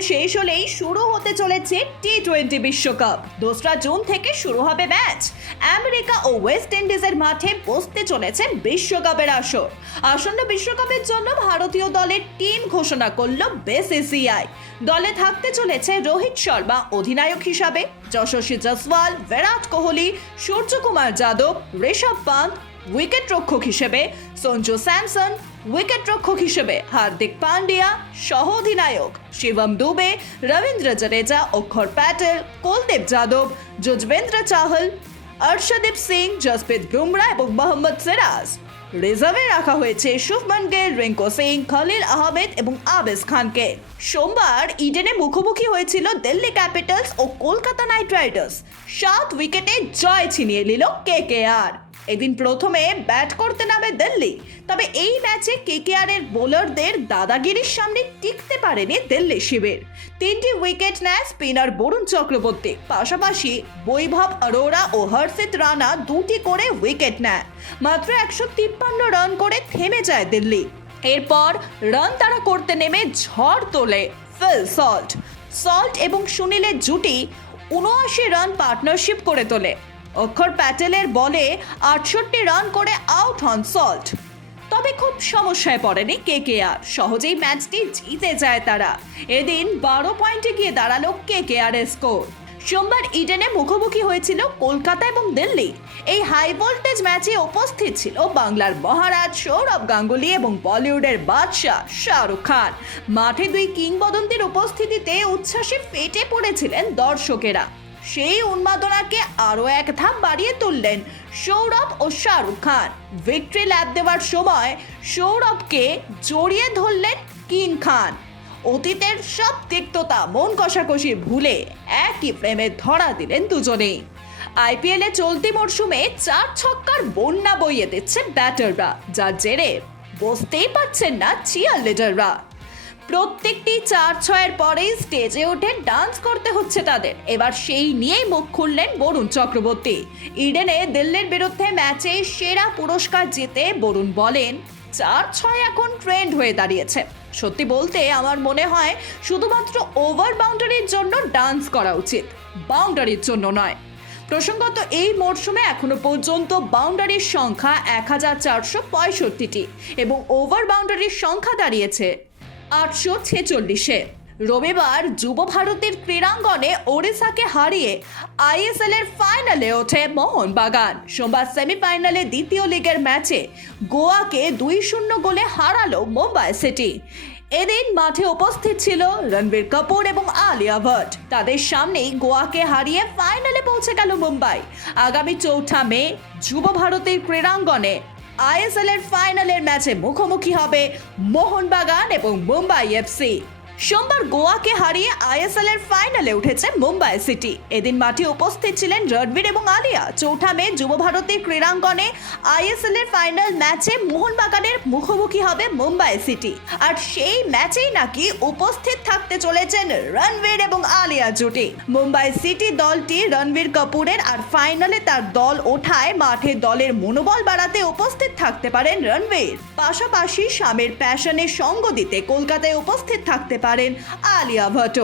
শেষ হলেই শুরু হতে চলেছে টি টোয়েন্টি বিশ্বকাপ। দোসরা জুন থেকে শুরু হবে ম্যাচ। আমেরিকা ও ওয়েস্ট ইন্ডিজের মাঠে বসতে চলেছে বিশ্বকাপের আসর। আসন্ন বিশ্বকাপের জন্য ভারতীয় দলের টিম ঘোষণা করল বিসিসিআই দলে থাকতে চলেছে রোহিত শর্মা, অধিনায়ক হিসাবে। যশস্বী জসওয়াল বিরাট কোহলি, সূর্যকুমার যাদব, ঋষভ পান্ত উইকেট রক্ষক হিসেবে সঞ্জু স্যামসন উইকেট রক্ষক হিসেবে হার্দিক পান্ডিয়া সহ অধিনায়ক শিবম দুবে, রবীন্দ্র জাডেজা অক্ষর প্যাটেল, কুলদীপ যাদব, যুজবেন্দ্র চাহল অর্ষদীপ সিং জসপ্রীত বুমরা এবং মোহাম্মদ সিরাজ। রিজার্ভে রাখা হয়েছে শুভমান গিল, রিঙ্কু সিং, খলিল আহমেদ এবং আবেস খানকে। সোমবার ইডেনে মুখোমুখি হয়েছিল দিল্লি ক্যাপিটালস ও কলকাতা নাইট রাইডার্স। সাত উইকেটে জয় ছিনিয়ে নিল কেকেআর এদিন প্রথমে ব্যাট করতে নামে দিল্লি। তবে এই ম্যাচে কেকেআর এর বোলারদের দাদাগিরির সামনে টিকতে পারেনি দিল্লি শিবির। তিনটি উইকেট নেয় স্পিনার বরুণ চক্রবর্তী। পাশাপাশি বৈভব অরোরা ও হর্ষিত রানা দুটি করে উইকেট নেয়। মাত্র একশো তিপ্পান্ন রান করে থেমে যায় দিল্লি। এরপর রান তারা করতে নেমে ঝড় তোলে ফিল সল্ট। সল্ট এবং সুনীলের জুটি উনআশি রান পার্টনারশিপ করে তোলে। অক্ষর প্যাটেলের বলে আটষট্টি রান করে আউট হন সল্ট। তবে খুব সমস্যায় পড়েনি কে কে আর সহজেই ম্যাচটি জিতে যায় তারা। এদিন বারো পয়েন্টে গিয়ে দাঁড়াল কে কে আর স্কোর। সোমবার ইডেনে মুখোমুখি হয়েছিল কলকাতা এবং দিল্লি। এই হাই ভোল্টেজ ম্যাচে উপস্থিত ছিল বাংলার মহারাজ সৌরভ গাঙ্গুলি এবং বলিউডের বাদশাহ শাহরুখ খান। মাঠে দুই কিংবদন্তির উপস্থিতিতে উচ্ছ্বাসে ফেটে পড়েছিলেন দর্শকেরা। সেই উন্মাদনাকে আরও এক ধাপ বাড়িয়ে তুললেন সৌরভ ও শাহরুখ খান। ভিক্টরি ল্যাব দেওয়ার সময় সৌরভকে জড়িয়ে ধরলেন কিং খান। অতীতের সব তিক্ততা, মন কষাকষি ভুলে একই প্রেমে ধরা দিলেন দুজনেই। আইপিএলে চলতি মরশুমে চার ছক্কার বন্যা বইয়ে দিচ্ছে ব্যাটাররা যার জেরে বসতেই পারছেন না চিয়ার লিডাররা প্রত্যেকটি চার ছয়ের পরেই স্টেজে উঠে ডান্স করতে হচ্ছে তাদের। এবার সেই নিয়েই মুখ খুললেন বরুণ চক্রবর্তী। ইডেনে দিল্লির বিরুদ্ধে ম্যাচে সেরা পুরস্কার জিতে বরুণ বলেন, চার ছয় এখন ট্রেন্ড হয়ে দাঁড়িয়েছে। সত্যি বলতে আমার মনে হয় শুধুমাত্র ওভার বাউন্ডারির জন্য ডান্স করা উচিত, বাউন্ডারির জন্য নয়। প্রসঙ্গত এই মরশুমে এখনও পর্যন্ত বাউন্ডারির সংখ্যা এক হাজার চারশো পঁয়ষট্টিটি এবং ওভার বাউন্ডারির সংখ্যা দাঁড়িয়েছে আটশো ছেচল্লিশে। রবিবার যুব ভারতের ক্রীড়াঙ্গনে ওড়িশাকে হারিয়ে আইএসএল এর ফাইনালে ওঠে মোহনবাগান। সোমবার সেমিফাইনালে দ্বিতীয় লিগের ম্যাচে গোয়াকে দুই শূন্য গোলে হারালো মুম্বাই সিটি। এদিন মাঠে উপস্থিত ছিল রণবীর কাপুর এবং আলিয়া ভট্ট। তাদের সামনেই গোয়াকে হারিয়ে ফাইনালে পৌঁছে গেল মুম্বাই। আগামী চৌঠা মে যুব ভারতের ক্রীড়াঙ্গনে আইএসএল এর ফাইনালের ম্যাচে মুখোমুখি হবে মোহনবাগান এবং মুম্বাই এফসি। সোমবার গোয়াকে হারিয়ে আইএসএল এর ফাইনালে উঠেছে মুম্বাই সিটি। এদিন মাঠে উপস্থিত ছিলেন রণবীর এবং আলিয়া। চৌঠা মে যুব ভারতীর ক্রীড়াঙ্গনে আইএসএল এর ফাইনাল ম্যাচে মোহনবাগানের মুখোমুখি হবে মুম্বাই সিটি। আর সেই ম্যাচেই নাকি উপস্থিত থাকতে চলেছেন রণবীর এবং আলিয়া জুটি। মুম্বাই সিটি দলটি রণবীর কাপুরের আর ফাইনালে তার দল ওঠায় মাঠে দলের মনোবল বাড়াতে উপস্থিত থাকতে পারেন রণবীর। পাশাপাশি স্বামীর প্যাশনে সঙ্গ দিতে কলকাতায় উপস্থিত থাকতে পারেন আলিয়া ভট্ট।